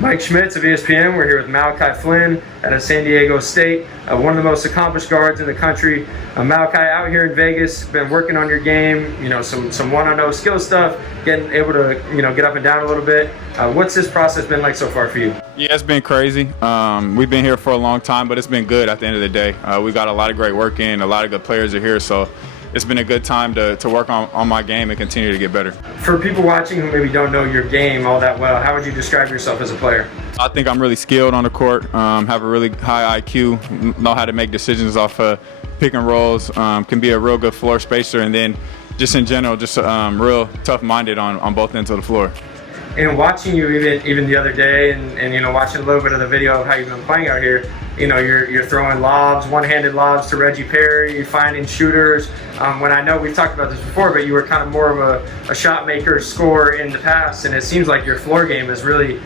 Mike Schmitz of ESPN. We're here with Malachi Flynn out of San Diego State, one of the most accomplished guards in the country. Malachi, out here in Vegas, been working on your game, some one-on-one skill stuff, getting able to, get up and down a little bit. What's this process been like so far for you? Yeah, it's been crazy. We've been here for a long time, but it's been good at the end of the day. We got a lot of great work in, a lot of good players are here, so it's been a good time to work on my game and continue to get better. For people watching who maybe don't know your game all that well, how would you describe yourself as a player? I think I'm really skilled on the court, have a really high IQ, know how to make decisions off pick and rolls, can be a real good floor spacer, and then just in general, just real tough-minded on both ends of the floor. And watching you even the other day and watching a little bit of the video of how you've been playing out here, you're throwing lobs, one-handed lobs to Reggie Perry, finding shooters. When I know we've talked about this before, but you were kind of more of a shot maker, scorer in the past, and it seems like your floor game has really,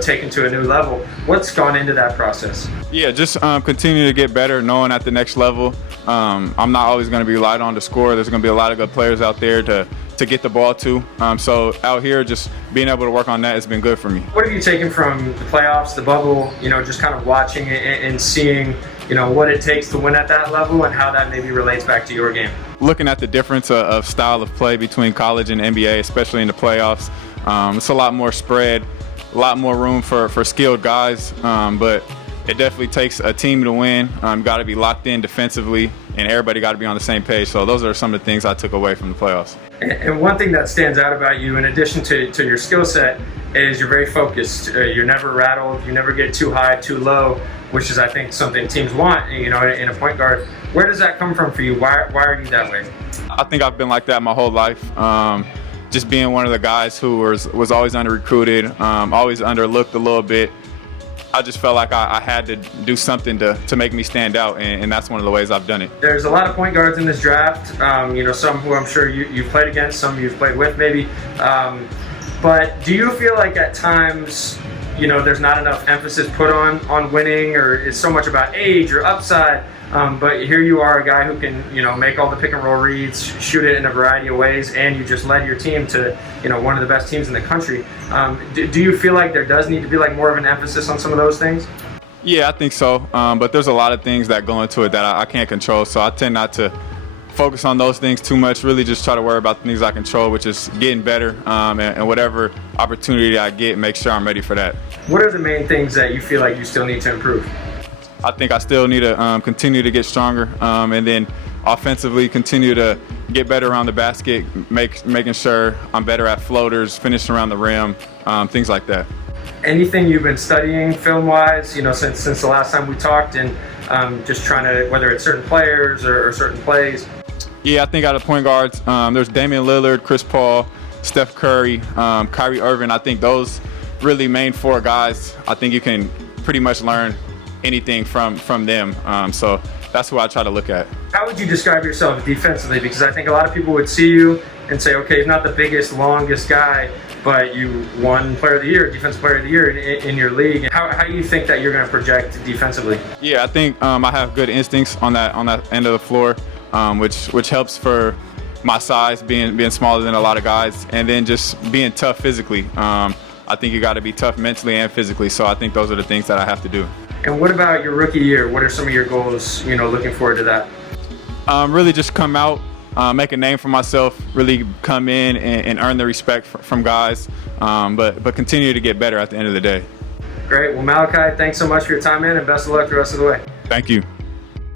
taken to a new level. What's gone into that process? Yeah, just continue to get better, knowing at the next level, I'm not always going to be relied on to score. There's going to be a lot of good players out there to get the ball to. So out here, just being able to work on that has been good for me. What have you taken from the playoffs, the bubble, just kind of watching it and seeing, what it takes to win at that level and how that maybe relates back to your game? Looking at the difference of style of play between college and NBA, especially in the playoffs, it's a lot more spread, a lot more room for skilled guys, but it definitely takes a team to win. Got to be locked in defensively, and everybody got to be on the same page. So those are some of the things I took away from the playoffs. And one thing that stands out about you, in addition to your skill set, is you're very focused. You're never rattled. You never get too high, too low, which is, I think, something teams want, in a point guard. Where does that come from for you? Why are you that way? I think I've been like that my whole life. Just being one of the guys who was always under-recruited, always underlooked a little bit. I just felt like I had to do something to make me stand out, and that's one of the ways I've done it. There's a lot of point guards in this draft, some who I'm sure you've played against, some you've played with maybe. But do you feel like at times, there's not enough emphasis put on winning, or it's so much about age or upside? But here you are, a guy who can, make all the pick and roll reads, shoot it in a variety of ways, and you just led your team to, one of the best teams in the country. Do you feel like there does need to be more of an emphasis on some of those things? Yeah, I think so. But there's a lot of things that go into it that I can't control, so I tend not to focus on those things too much. Really just try to worry about the things I control, which is getting better, and whatever opportunity I get, make sure I'm ready for that. What are the main things that you feel like you still need to improve? I think I still need to continue to get stronger, and then offensively continue to get better around the basket, making sure I'm better at floaters, finishing around the rim, things like that. Anything you've been studying film-wise, since the last time we talked, and just trying to, whether it's certain players or certain plays? Yeah, I think out of point guards, there's Damian Lillard, Chris Paul, Steph Curry, Kyrie Irving. I think those really main four guys, I think you can pretty much learn anything from them. So that's who I try to look at. How would you describe yourself defensively? Because I think a lot of people would see you and say, okay, he's not the biggest, longest guy, but you won Player of the Year, Defensive Player of the Year in your league. How do you think that you're going to project defensively? Yeah, I think I have good instincts on that end of the floor, which helps for my size, being smaller than a lot of guys, and then just being tough physically. I think you got to be tough mentally and physically, so I think those are the things that I have to do. And what about your rookie year? What are some of your goals, looking forward to that? Really just come out, make a name for myself, really come in and earn the respect from guys, but continue to get better at the end of the day. Great. Well, Malachi, thanks so much for your time, man, and best of luck the rest of the way. Thank you.